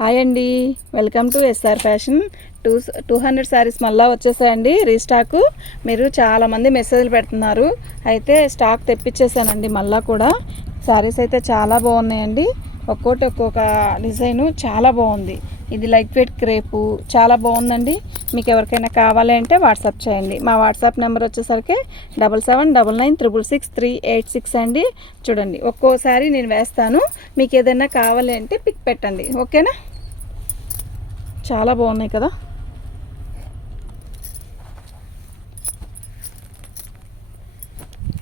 Hi అండి, welcome to SR fashion. 200 sarees మళ్ళీ వచ్చేసాయండి రీస్టాకు. మీరు చాలామంది మెసేజ్లు పెడుతున్నారు, అయితే స్టాక్ తెప్పించేసానండి మళ్ళీ కూడా. శారీస్ అయితే చాలా బాగున్నాయండి, ఒక్కొక్క డిజైను చాలా బాగుంది. ఇది లైట్ వెయిట్ క్రేపు చాలా బాగుందండి. మీకు ఎవరికైనా కావాలి అంటే వాట్సాప్ చేయండి. మా వాట్సాప్ నెంబర్ వచ్చేసరికి 7799666386 అండి. చూడండి, ఒక్కోసారి నేను వేస్తాను, మీకు ఏదైనా కావాలి అంటే పిక్ పెట్టండి, ఓకేనా. చాలా బాగున్నాయి కదా.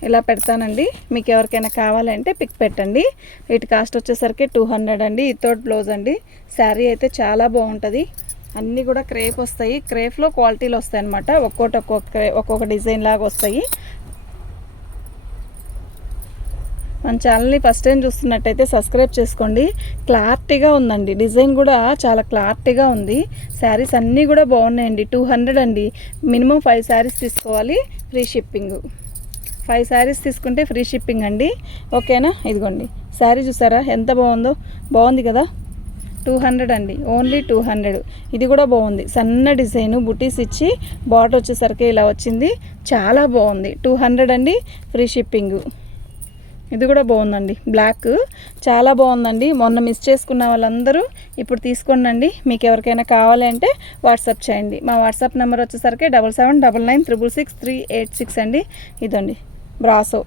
ఇలా పెడతానండి, మీకు ఎవరికైనా కావాలంటే పిక్ పెట్టండి. వీటి కాస్ట్ వచ్చేసరికి 200 అండి. వితౌట్ బ్లౌజ్ అండి. శారీ అయితే చాలా బాగుంటుంది. అన్నీ కూడా క్రేప్ వస్తాయి, క్రేప్లో క్వాలిటీలు వస్తాయి అన్నమాట. ఒక్కొక్క డిజైన్ లాగా వస్తాయి. మన ఛానల్ని ఫస్ట్ టైం చూస్తున్నట్టయితే సబ్స్క్రైబ్ చేసుకోండి. క్లారిటీగా ఉందండి, డిజైన్ కూడా చాలా క్లారిటీగా ఉంది. శారీస్ అన్నీ కూడా బాగున్నాయండి. 200 అండి. మినిమం 5 శారీస్ తీసుకోవాలి, ఫ్రీ షిప్పింగ్. 5 శారీస్ తీసుకుంటే ఫ్రీ షిప్పింగ్ అండి, ఓకేనా. ఇదిగోండి శారీ చూసారా ఎంత బాగుందో, బాగుంది కదా. 200 అండి, ఓన్లీ 200. ఇది కూడా బాగుంది, సన్న డిజైను బుటీస్ ఇచ్చి బార్డర్ వచ్చేసరికి ఇలా వచ్చింది, చాలా బాగుంది. 200 అండి, ఫ్రీ షిప్పింగ్. ఇది కూడా బాగుందండి, బ్లాక్ చాలా బాగుందండి. మొన్న మిస్ చేసుకున్న వాళ్ళందరూ ఇప్పుడు తీసుకోండి. మీకు ఎవరికైనా కావాలి అంటే వాట్సాప్ చేయండి. మా వాట్సాప్ నెంబర్ వచ్చేసరికి 7799666386 అండి. ఇదండి బ్రాసో,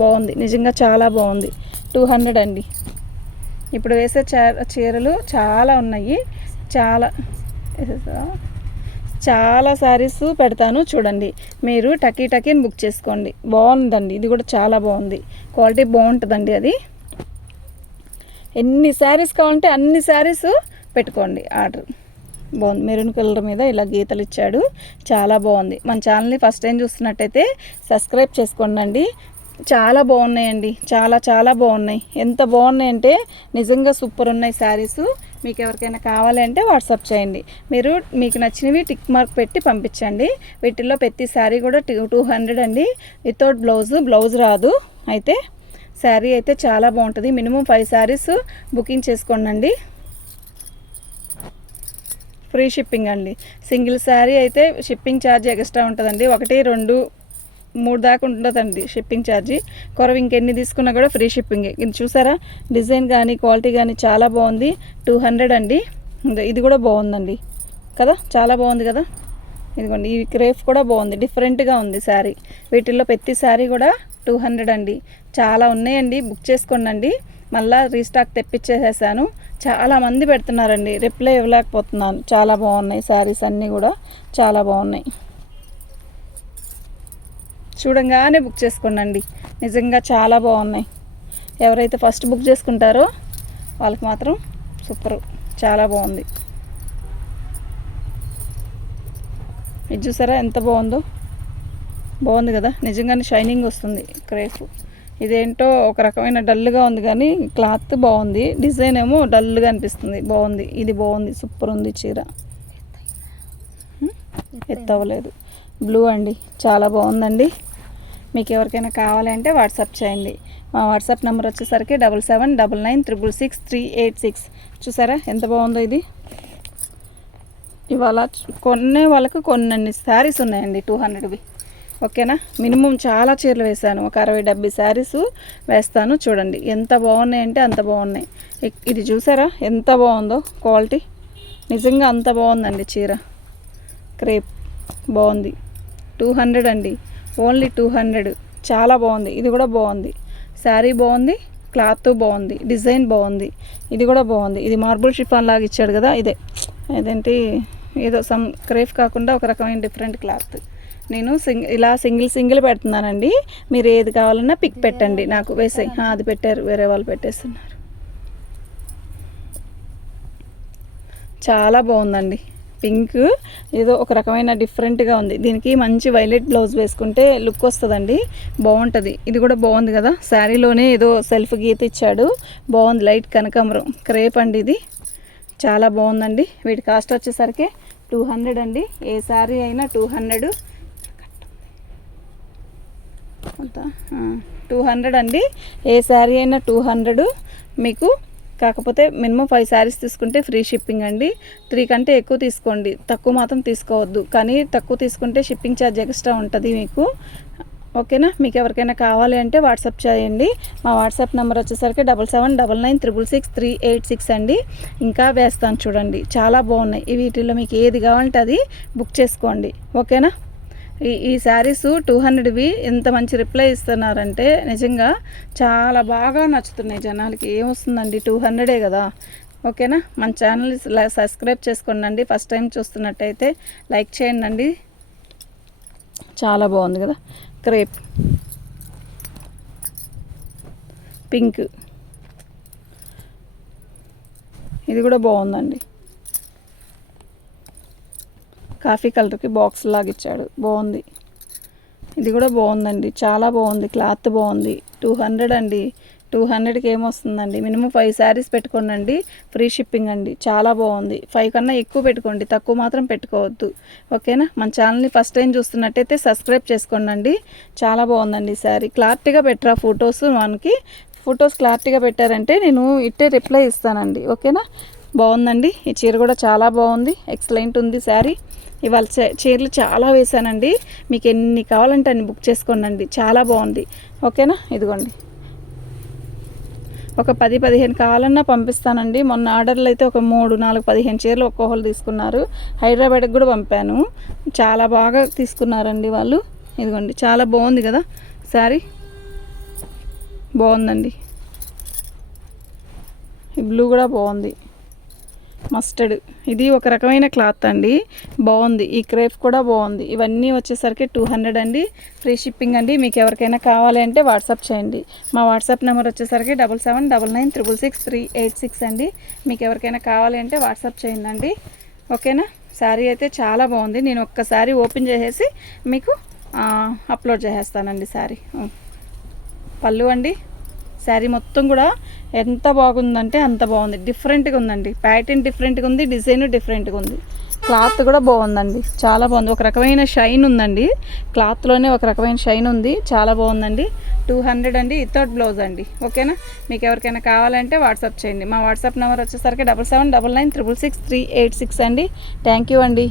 బాగుంది, నిజంగా చాలా బాగుంది. 200 అండి. ఇప్పుడు వేసే చీరలు చాలా ఉన్నాయి, చాలా శారీస్ పెడతాను చూడండి. మీరు టకీని బుక్ చేసుకోండి, బాగుందండి. ఇది కూడా చాలా బాగుంది, క్వాలిటీ బాగుంటుందండి. అది ఎన్ని శారీస్ కావాలంటే అన్ని శారీస్ పెట్టుకోండి ఆర్డర్. బాగుంది, మెరూన్ కలర్ మీద ఇలా గీతలు ఇచ్చాడు, చాలా బాగుంది. మన ఛానల్ని ఫస్ట్ టైం చూస్తున్నట్టయితే సబ్స్క్రైబ్ చేసుకోండి. చాలా బాగున్నాయండి, చాలా బాగున్నాయి. ఎంత బాగున్నాయంటే నిజంగా సూపర్ ఉన్నాయి శారీస్. మీకు ఎవరికైనా కావాలి అంటే వాట్సాప్ చేయండి. మీకు నచ్చినవి టిక్ మార్క్ పెట్టి పంపించండి. వీటిల్లో ప్రతి శారీ కూడా 200 అండి. వితౌట్ బ్లౌజ్ రాదు. అయితే శారీ అయితే చాలా బాగుంటుంది. మినిమం 5 శారీస్ బుకింగ్ చేసుకోండి. ఫ్రీ షిప్పింగ్ అండి. సింగిల్ శారీ అయితే షిప్పింగ్ ఛార్జ్ ఎక్స్ట్రా ఉంటుందండి. 1, 2, 3 దాకా ఉంటుందండి షిప్పింగ్ ఛార్జీ. కొరవ ఇంకెన్ని తీసుకున్నా కూడా ఫ్రీ షిప్పింగ్. ఇది చూసారా, డిజైన్ కానీ క్వాలిటీ కానీ చాలా బాగుంది. 200 అండి. ఇది కూడా బాగుందండి కదా, చాలా బాగుంది కదా. ఇదిగోండి, ఈ క్రేప్ కూడా బాగుంది, డిఫరెంట్గా ఉంది శారీ. వీటిల్లో ప్రతి శారీ కూడా 200 అండి. చాలా ఉన్నాయండి, బుక్ చేసుకోండి. మళ్ళీ రీస్టాక్ తెప్పించేసేసాను. చాలామంది పెడుతున్నారండి, రిప్లై ఇవ్వలేకపోతున్నాను. చాలా బాగున్నాయి శారీస్ అన్నీ కూడా, చాలా బాగున్నాయి. చూడంగానే బుక్ చేసుకోండి, నిజంగా చాలా బాగున్నాయి. ఎవరైతే ఫస్ట్ బుక్ చేసుకుంటారో వాళ్ళకి మాత్రం సూపర్, చాలా బాగుంది. ఇది చూసారా ఎంత బాగుందో, బాగుంది కదా. నిజంగానే షైనింగ్ వస్తుంది క్రేప్. ఇదేంటో ఒక రకమైన డల్గా ఉంది కానీ క్లాత్ బాగుంది, డిజైన్ ఏమో డల్గా అనిపిస్తుంది. బాగుంది, ఇది బాగుంది, సూపర్ ఉంది చీర. ఎత్తవలేదు, బ్లూ అండి, చాలా బాగుందండి. మీకు ఎవరికైనా కావాలంటే వాట్సాప్ చేయండి. మా వాట్సాప్ నెంబర్ వచ్చేసరికి 7799666386. చూసారా ఎంత బాగుందో. ఇది ఇవాళ కొనే వాళ్ళకు కొన్నన్ని శారీస్ ఉన్నాయండి 200వి, ఓకేనా. మినిమం చాలా చీరలు వేసాను, ఒక 60-70 శారీస్ వేస్తాను. చూడండి ఎంత బాగున్నాయంటే అంత బాగున్నాయి. ఇది చూసారా ఎంత బాగుందో, క్వాలిటీ నిజంగా అంత బాగుందండి. చీర క్రేప్ బాగుంది. 200 అండి, ఓన్లీ 200. చాలా బాగుంది. ఇది కూడా బాగుంది, శారీ బాగుంది, క్లాత్ బాగుంది, డిజైన్ బాగుంది. ఇది కూడా బాగుంది. ఇది మార్బుల్ షిఫాన్ లాగా ఇచ్చాడు కదా, ఇదేంటి ఏదో సమ్ క్రేప్ కాకుండా ఒక రకమైన డిఫరెంట్ క్లాత్. నేను ఇలా సింగిల్ పెడుతున్నానండి. మీరు ఏది కావాలన్నా పిక్ పెట్టండి, నాకు వేసాయి. అది పెట్టారు, వేరే వాళ్ళు పెట్టేస్తున్నారు. చాలా బాగుందండి. పింక్ ఏదో ఒక రకమైన డిఫరెంట్గా ఉంది. దీనికి మంచి వైలెట్ బ్లౌజ్ వేసుకుంటే లుక్ వస్తుందండి, బాగుంటుంది. ఇది కూడా బాగుంది కదా, శారీలోనే ఏదో సెల్ఫ్ గీత ఇచ్చాడు, బాగుంది. లైట్ కనకాంబరం క్రేప్ అండి, ఇది చాలా బాగుందండి. వీటి కాస్ట్ వచ్చేసరికి 200 అండి. ఏ శారీ అయినా 200 అంతా 200 అండి. ఏ శారీ అయినా 200. మీకు కాకపోతే మినిమం 5 శారీస్ తీసుకుంటే ఫ్రీ షిప్పింగ్ అండి. 3 కంటే ఎక్కువ తీసుకోండి, తక్కువ మాత్రం తీసుకోవద్దు. కానీ తక్కువ తీసుకుంటే షిప్పింగ్ ఛార్జ్ ఎక్స్ట్రా ఉంటుంది మీకు. ఓకేనా? మీకు ఎవరికైనా కావాలి అంటే వాట్సాప్ చేయండి. మా వాట్సాప్ నెంబర్ వచ్చేసరికి 7799666386 అండి. ఇంకా వేస్తాను చూడండి, చాలా బాగున్నాయి. వీటిల్లో మీకు ఏది కావాలంటే అది బుక్ చేసుకోండి. ఓకేనా? ఈ శారీస్ 200వి ఎంత మంచి రిప్లై ఇస్తున్నారంటే నిజంగా చాలా బాగా నచ్చుతున్నాయి జనాలకి. ఏమొస్తుందండి, 200ఏ కదా. ఓకేనా? మన ఛానల్ సబ్స్క్రైబ్ చేసుకోండి. ఫస్ట్ టైం చూస్తున్నట్టయితే లైక్ చేయండి. చాలా బాగుంది కదా. క్రేప్ పింక్, ఇది కూడా బాగుందండి. కాఫీ కలర్కి బాక్స్ లాగా ఇచ్చాడు, బాగుంది. ఇది కూడా బాగుందండి, చాలా బాగుంది. క్లాత్ బాగుంది. 200 అండి. 200కి ఏమొస్తుందండి? మినిమం 5 శారీస్ పెట్టుకోండి, ఫ్రీ షిప్పింగ్ అండి. చాలా బాగుంది. 5 కన్నా ఎక్కువ పెట్టుకోండి, తక్కువ మాత్రం పెట్టుకోవద్దు. ఓకేనా? మన ఛానల్ని ఫస్ట్ టైం చూస్తున్నట్టయితే సబ్స్క్రైబ్ చేసుకోండి. చాలా బాగుందండి శారీ. క్లారిటీగా పెట్టరా ఫొటోస్, మనకి ఫొటోస్ క్లారిటీగా పెట్టారంటే నేను ఇట్టే రిప్లై ఇస్తానండి. ఓకేనా? బాగుందండి. ఈ చీర కూడా చాలా బాగుంది, ఎక్సలెంట్ ఉంది శారీ. ఇవాళ చీరలు చాలా వేసానండి. మీకు ఎన్ని కావాలంటే అన్ని బుక్ చేసుకోండి, చాలా బాగుంది. ఓకేనా? ఇదిగోండి, ఒక 10-15 కావాలన్నా పంపిస్తానండి. మొన్న ఆర్డర్లు అయితే ఒక 3-4-15 చీరలు ఒక్కొక్కరు తీసుకున్నారు. హైదరాబాద్కి కూడా పంపాను. చాలా బాగా తీసుకున్నారండి వాళ్ళు. ఇదిగోండి, చాలా బాగుంది కదా శారీ, బాగుందండి. ఈ బ్లూ కూడా బాగుంది, మస్టర్డ్. ఇది ఒక రకమైన క్లాత్ అండి, బాగుంది. ఈ క్రేప్ కూడా బాగుంది. ఇవన్నీ వచ్చేసరికి 200 అండి, ఫ్రీ షిప్పింగ్ అండి. మీకు ఎవరికైనా కావాలి అంటే వాట్సాప్ చేయండి. మా వాట్సాప్ నెంబర్ వచ్చేసరికి 7799666386 అండి. మీకు ఎవరికైనా కావాలి అంటే వాట్సాప్ చేయండి. ఓకేనా? శారీ అయితే చాలా బాగుంది. నేను ఒక్కసారి ఓపెన్ చేసేసి మీకు అప్లోడ్ చేసేస్తానండి శారీ. పళ్ళు అండి, శారీ మొత్తం కూడా ఎంత బాగుందంటే అంత బాగుంది. డిఫరెంట్గా ఉందండి, ప్యాటర్న్ డిఫరెంట్గా ఉంది, డిజైన్ డిఫరెంట్గా ఉంది. క్లాత్ కూడా బాగుందండి, చాలా బాగుంది. ఒక రకమైన షైన్ ఉందండి, క్లాత్లోనే ఒక రకమైన షైన్ ఉంది. చాలా బాగుందండి. 200 అండి, వితౌట్ బ్లౌజ్ అండి. ఓకేనా? మీకు ఎవరికైనా కావాలంటే వాట్సాప్ చేయండి. మా వాట్సాప్ నెంబర్ వచ్చేసరికి 7799666386 అండి. థ్యాంక్ యూ అండి.